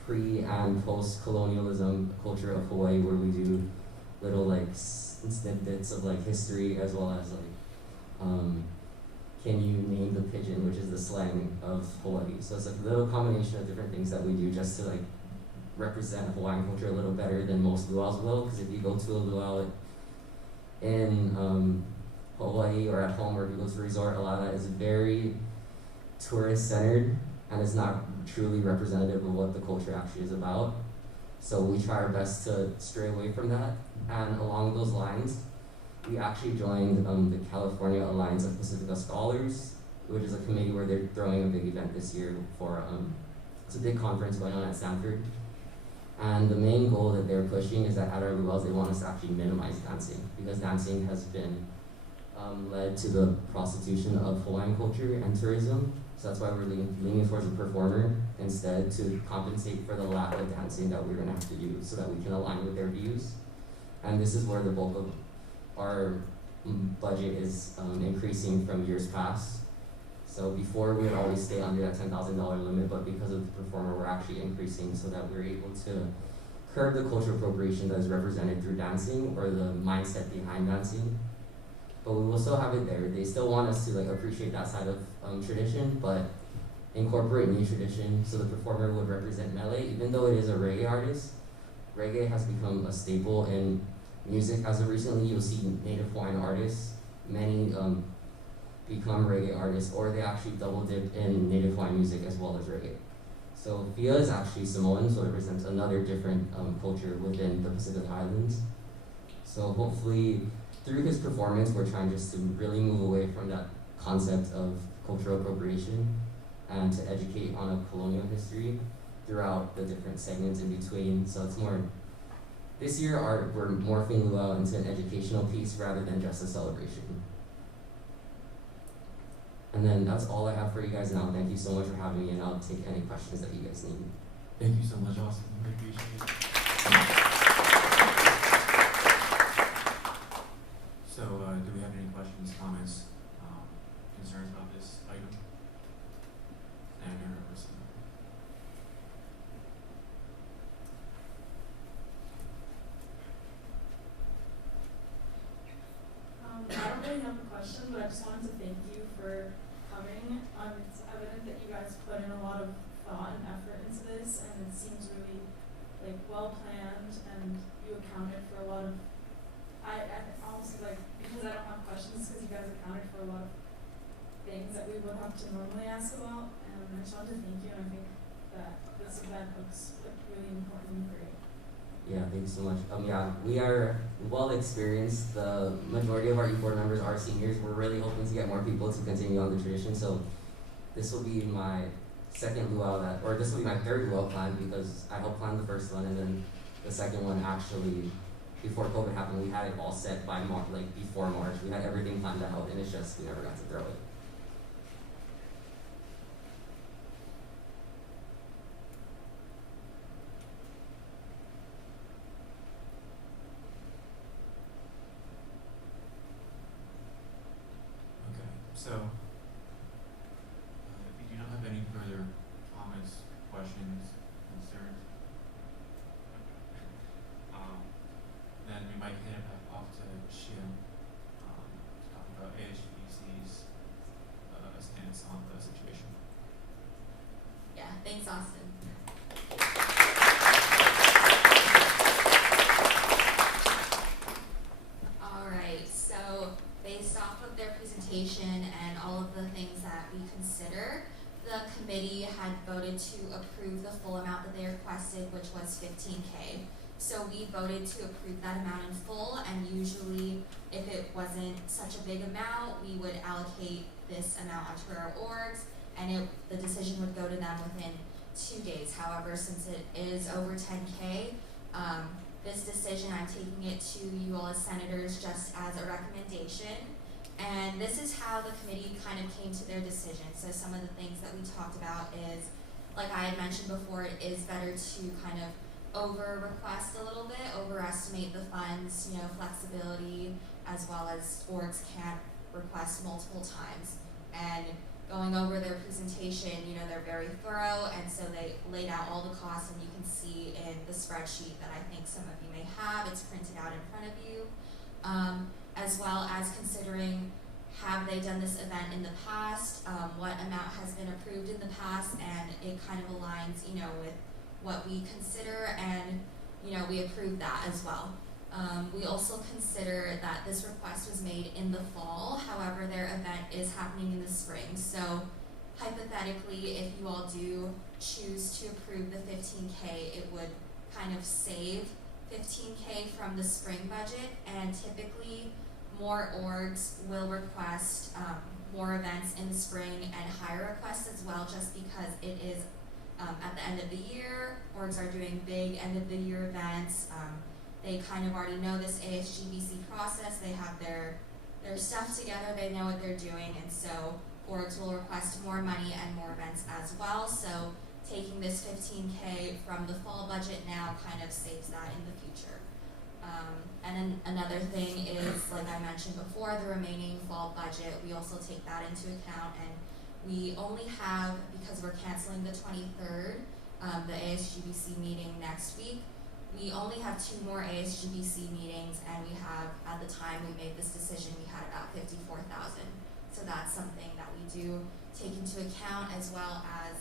pre and post colonialism culture of Hawaii, where we do little like snippets of like history, as well as like can you name the pigeon, which is the slang of Hawaii. So it's a little combination of different things that we do just to like represent Hawaiian culture a little better than most luau's will. Because if you go to a luau in Hawaii or at home, or if you go to a resort, a lot of that is very tourist centered and it's not truly representative of what the culture actually is about. So we try our best to stray away from that. And along those lines, we actually joined the California Alliance of Pacifica Scholars, which is a committee where they're throwing a big event this year for, it's a big conference going on at Stanford. And the main goal that they're pushing is that at our luau's, they want us to actually minimize dancing, because dancing has been led to the prostitution of Hawaiian culture and tourism. So that's why we're leaning towards a performer instead, to compensate for the lack of dancing that we're gonna have to do so that we can align with their views. And this is where the bulk of our budget is increasing from years past. So before we would always stay under that $10,000 limit, but because of the performer, we're actually increasing so that we're able to curb the cultural appropriation that is represented through dancing, or the mindset behind dancing. But we will still have it there. They still want us to like appreciate that side of tradition, but incorporate new tradition. So the performer would represent mele, even though it is a reggae artist. Reggae has become a staple in music as of recently. You'll see native Hawaiian artists, many become reggae artists, or they actually double dip in native Hawaiian music as well as reggae. So Fia is actually Samoan, so it represents another different culture within the Pacific Islands. So hopefully, through his performance, we're trying just to really move away from that concept of cultural appropriation and to educate on a colonial history throughout the different segments in between. So it's more, this year we're morphing luau into an educational piece rather than just a celebration. And then that's all I have for you guys now. Thank you so much for having me, and I'll take any questions that you guys need. Thank you so much, Austin. We appreciate it. So, do we have any questions, comments, concerns about this item? Senator Robertson. I don't really have a question, but I just wanted to thank you for coming. It's evident that you guys put in a lot of thought and effort into this, and it seems really like well planned, and you accounted for a lot of. I honestly, like, because I don't have questions, because you guys accounted for a lot of things that we would have to normally ask about, and I just wanted to thank you, and I think that this event looks like really important and great. Yeah, thank you so much. Yeah, we are well experienced. The majority of our board members are seniors. We're really hoping to get more people to continue on the tradition. So this will be my second luau this will be my third luau plan, because I helped plan the first one, and then the second one actually, before COVID happened, we had it all set by before March. We had everything planned out, and it's just we never got to throw it. So, if you do not have any further comments, questions, concerns, then we might hand it back off to Shia to talk about ASGC's stance on the situation. Yeah, thanks, Austin. All right, so based off of their presentation and all of the things that we consider, the committee had voted to approve the full amount that they requested, which was $15K. So we voted to approve that amount in full, and usually if it wasn't such a big amount, we would allocate this amount onto our orgs, and the decision would go to them within 2 days. However, since it is over $10K, this decision, I'm taking it to you all as senators just as a recommendation. And this is how the committee kind of came to their decision. So some of the things that we talked about is, like I had mentioned before, it is better to kind of over request a little bit, overestimate the funds, flexibility, as well as orgs can't request multiple times. And going over their presentation, they're very thorough, and so they laid out all the costs, and you can see in the spreadsheet that I think some of you may have, it's printed out in front of you, as well as considering, have they done this event in the past, what amount has been approved in the past, and it kind of aligns, with what we consider, and, we approve that as well. We also consider that this request was made in the fall, however, their event is happening in the spring. So hypothetically, if you all do choose to approve the $15K, it would kind of save $15K from the spring budget, and typically more orgs will request more events in the spring and higher requests as well, just because it is at the end of the year. Orgs are doing big end of the year events. They kind of already know this ASGBC process. They have their stuff together. They know what they're doing, and so orgs will request more money and more events as well. So taking this $15K from the fall budget now kind of saves that in the future. And then another thing is, like I mentioned before, the remaining fall budget, we also take that into account, and we only have, because we're canceling the 23rd, the ASGBC meeting next week, we only have 2 more ASGBC meetings, and we have, at the time we made this decision, we had about 54,000. So that's something that we do take into account, as well as,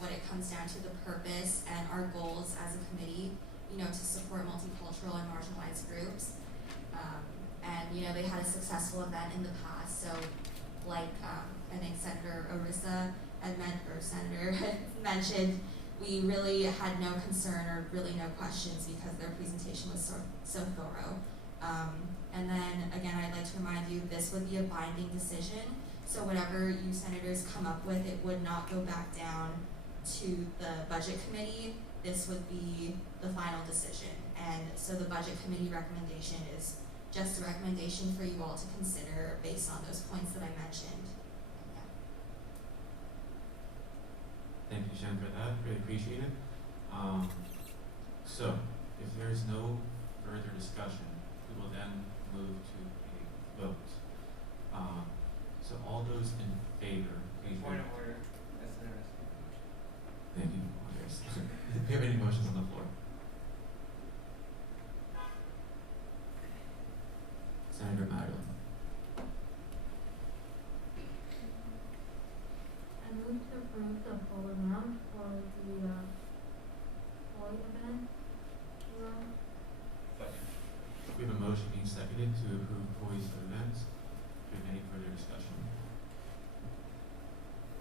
when it comes down to the purpose and our goals as a committee, to support multicultural and marginalized groups. And, they had a successful event in the past, so like I think Senator Orissa Senator had mentioned, we really had no concern or really no questions because their presentation was so thorough. And then again, I'd like to remind you, this would be a binding decision. So whatever you senators come up with, it would not go back down to the budget committee. This would be the final decision. And so the budget committee recommendation is just a recommendation for you all to consider based on those points that I mentioned. Thank you, Jen, for that. Really appreciate it. So, if there is no further discussion, we will then move to a vote. So all those in favor, please. Point of order. That's interesting. Thank you, Andres. Do you have any motions on the floor? Senator Madeline. I move to approve the full amount for the Hawaii event. We have a motion being seconded to approve Hoy's events. Do we have any further discussion?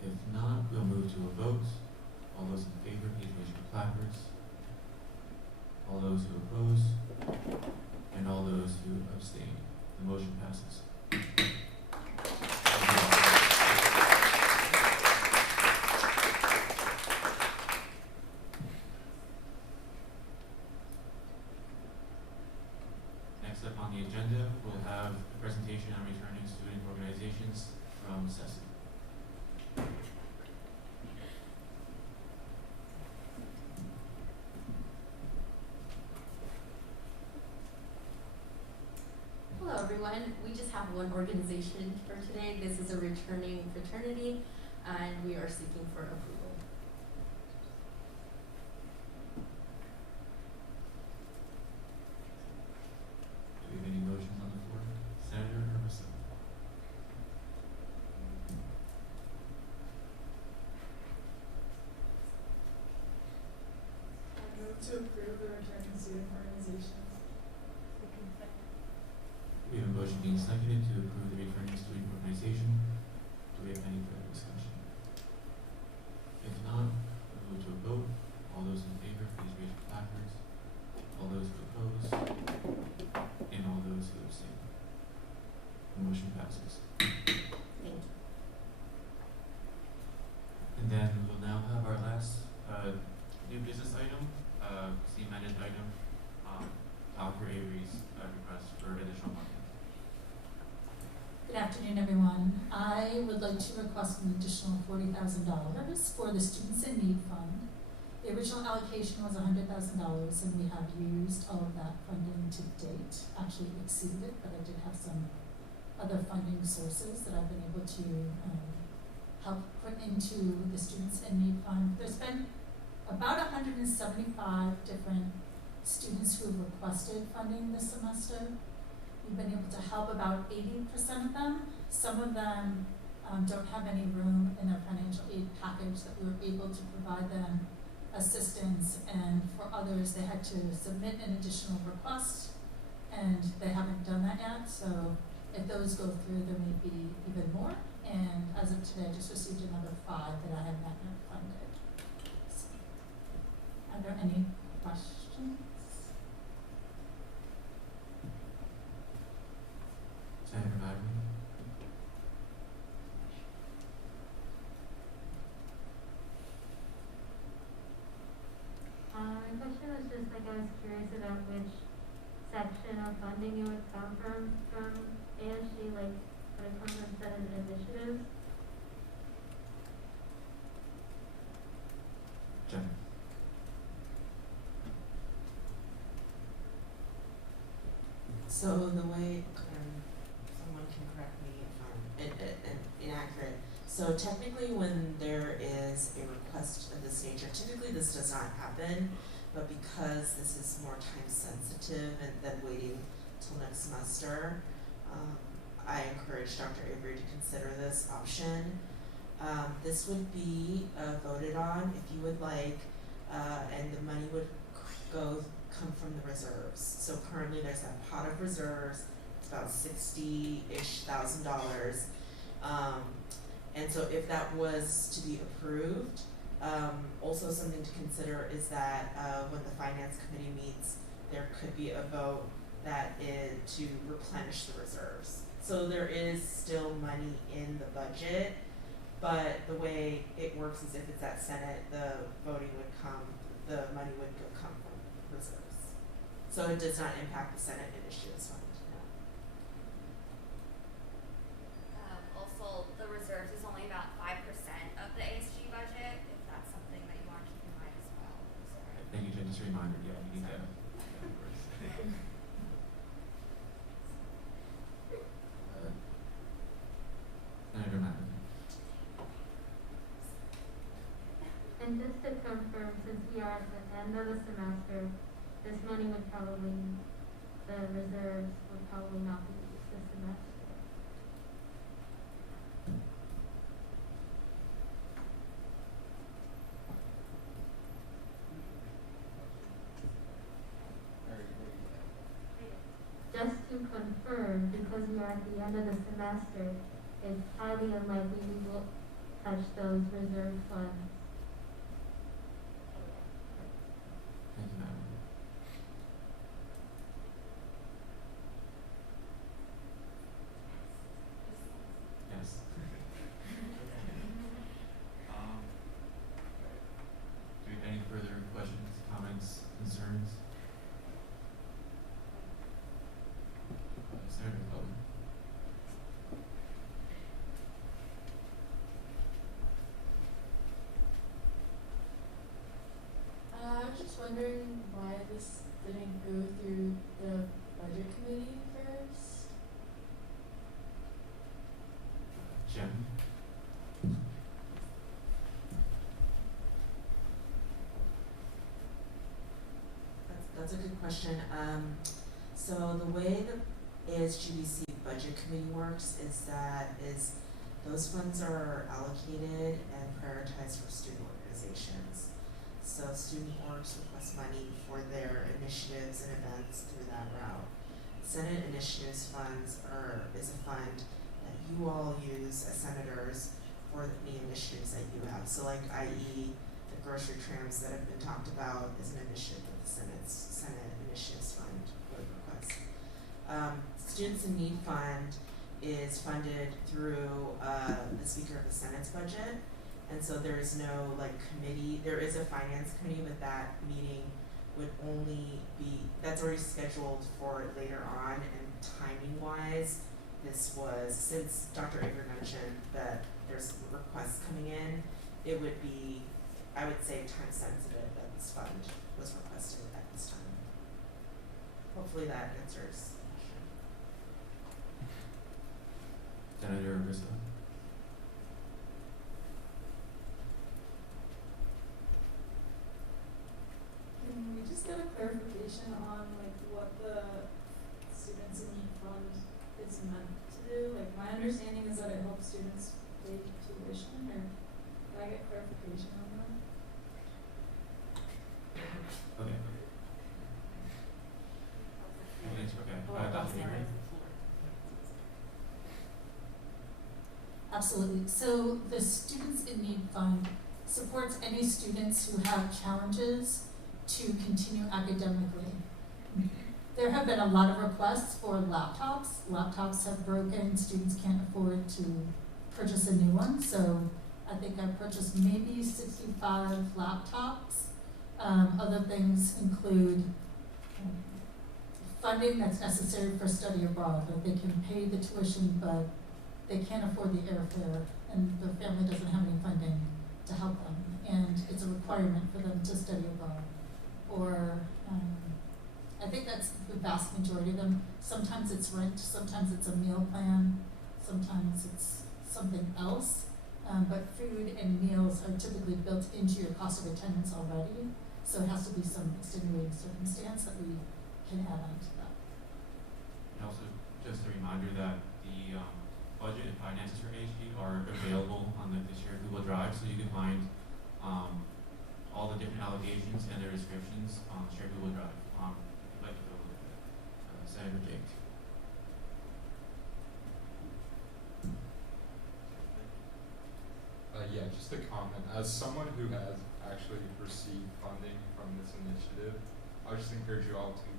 If not, we'll move to a vote. All those in favor, please raise your placards. All those who oppose, and all those who abstain. The motion passes. Next up on the agenda, we'll have a presentation on returning student organizations from Ceci. Hello everyone, we just have one organization for today. This is a returning fraternity, and we are seeking for approval. Do we have any motions on the floor? Senator Hermison. I move to approve the returning student organizations. We have a motion being seconded to approve the returning student organization. Do we have any further discussion? If not, we'll move to a vote. All those in favor, please raise your placards. All those who oppose, and all those who abstain. The motion passes. Thank you. And then we'll now have our last new business item, the amended item. I would like to request an additional $40,000 for the Students in Need Fund. The original allocation was $100,000, and we have used all of that funding to date. Actually exceeded it, but I did have some other funding sources that I've been able to help put into the Students in Need Fund. There's been about 175 different students who have requested funding this semester. We've been able to help about 80% of them. Some of them don't have any room in their financial aid package that we were able to provide them assistance, and for others they had to submit an additional request and they haven't done that yet. So if those go through, there may be even more. And as of today, I just received another 5 that I have not yet funded. So, are there any questions? Senator Madden? My question was just like, I was curious about which section of funding it would come from ASG, like when it comes to Senate initiatives. Jen? So the way, someone can correct me if I'm inaccurate. So technically when there is a request of this nature, typically this does not happen, but because this is more time sensitive and than waiting till next semester, I encourage Dr. Avery to consider this option. This would be voted on if you would like, and the money would come from the reserves. So currently there's that pot of reserves, it's about $60,000-ish. And so if that was to be approved, also something to consider is that when the finance committee meets, there could be a vote that is to replenish the reserves. So there is still money in the budget, but the way it works is if it's at Senate, the money would come from reserves. So it does not impact the Senate Initiatives Fund. No. Also, the reserves is only about 5% of the ASG budget, if that's something that you want to keep in mind as well. Thank you, Jen. Just a reminder, yeah, you need to. Senator Madden. And just to confirm, since we are at the end of the semester, this money would probably, the reserves would probably not be used this semester. Just to confirm, because we are at the end of the semester, it's highly unlikely we will touch those reserve funds. Thank you, Madam. Yes. Do we have any further questions, comments, concerns? Senator Bowman. I was just wondering why this didn't go through the budget committee first. Jen? That's a good question. So the way the ASGBC budget committee works is those funds are allocated and prioritized for student organizations. So student orgs request money for their initiatives and events through that route. Senate Initiatives Funds is a fund that you all use as senators for the initiatives that you have. So like i.e. the grocery trams that have been talked about is an initiative that the Senate Initiatives Fund would request. Students in Need Fund is funded through the Speaker of the Senate's budget. And so there is no committee, there is a finance committee, but that meeting would only be, that's already scheduled for later on, and timing wise, this was, since Dr. Ager mentioned that there's requests coming in, it would be, I would say, time sensitive that this fund was requested at this time. Hopefully that answers the question. Senator Arisa. Can we just get a clarification on like what the Students in Need Fund is meant to do? Like my understanding is that it helps students pay tuition, or can I get clarification on that? Okay. Okay. Dr. Avery. Absolutely. So the Students in Need Fund supports any students who have challenges to continue academically. There have been a lot of requests for laptops. Laptops have broken, students can't afford to purchase a new one, so I think I purchased maybe 65 laptops. Other things include funding that's necessary for study abroad. Like they can pay the tuition, but they can't afford the airfare, and the family doesn't have any funding to help them, and it's a requirement for them to study abroad. Or I think that's the vast majority of them. Sometimes it's rent, sometimes it's a meal plan, sometimes it's something else. But food and meals are typically built into your cost of attendance already, so it has to be some extenuating circumstance that we can add on to that. And also, just a reminder that the budget and finances for ASG are available on the shared Google Drive, so you can find all the different allegations and their descriptions on shared Google Drive. If you'd like to go look at it. Senator Jake. Yeah, just a comment. As someone who has actually received funding from this initiative, I would just encourage you all to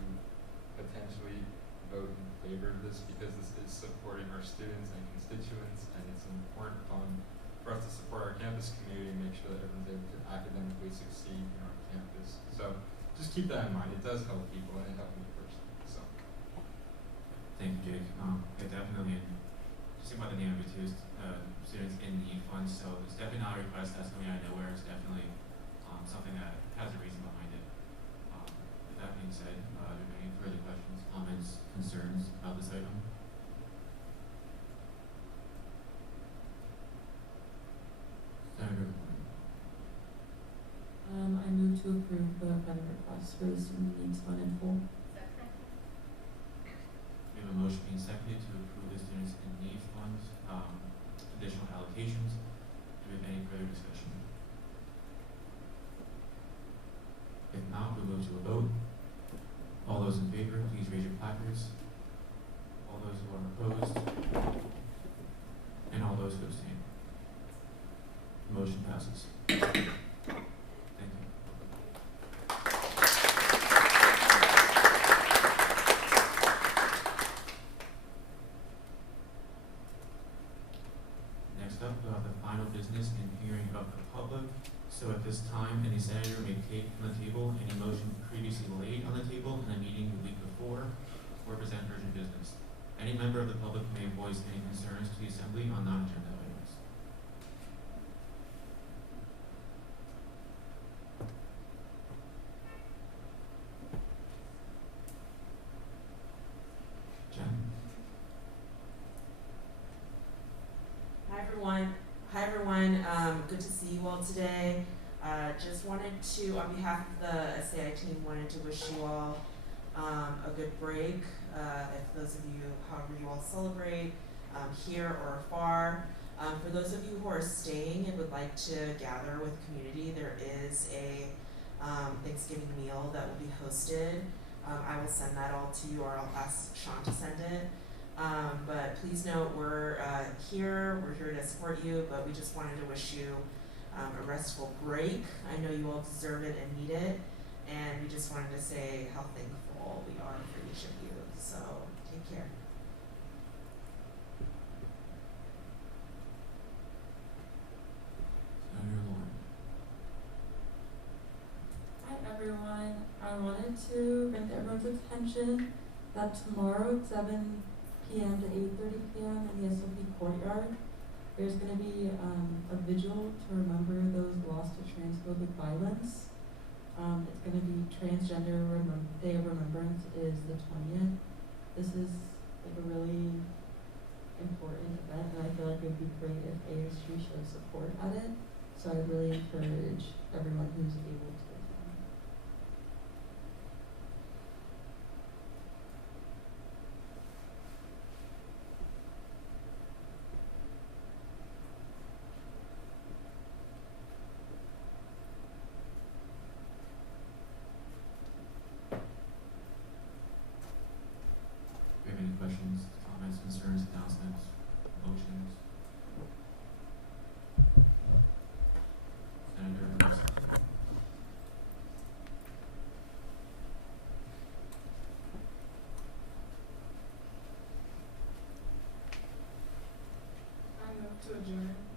potentially vote in favor of this, because this is supporting our students and constituents, and it's an important fund for us to support our campus community and make sure that everyone's able to academically succeed in our campus. So just keep that in mind. It does help people, and it helped me personally. So Thank you, Jake. Yeah, definitely. Just think about the name of it too. Students in Need Fund. So it's definitely not a request that's coming out of nowhere. It's definitely something that has a reason behind it. With that being said, are there any further questions, comments, concerns about this item? Senator. I move to approve the funding request for the Student Needs Fund in full. We have a motion being seconded to approve the Students in Need Fund additional allocations. Do we have any further discussion? If not, we'll move to a vote. All those in favor, please raise your placards. All those who are opposed, and all those who abstain. Motion passes. Thank you. Next up, we'll have the final business and hearing of the public. So at this time, any senator may take from the table any motion previously laid on the table in a meeting the week before, or present urgent business. Any member of the public may voice any concerns to the assembly on non-agenda items. Jen? Hi everyone. Good to see you all today. Just wanted to, on behalf of the SAI team, wanted to wish you all a good break. If those of you, however you all celebrate, here or afar. For those of you who are staying and would like to gather with community, there is a Thanksgiving meal that will be hosted. I will send that all to you, or I'll ask Sean to send it. But please note, we're here to support you, but we just wanted to wish you a restful break. I know you all deserve it and need it, and we just wanted to say how thankful we are for each of you. So take care. Senator Lauren. Hi everyone. I wanted to bring to everyone's attention that tomorrow at 7 p.m. to 8:30 p.m. in the SOP courtyard. There's going to be a vigil to remember those lost to transphobic violence. It's going to be Transgender Day of Remembrance is the 20th. This is like a really important event, and I feel like it would be great if ASG showed support at it. So I really encourage everyone who's able to attend. Do you have any questions, comments, concerns, announcements, motions? Senator Harris. I move to adjourn.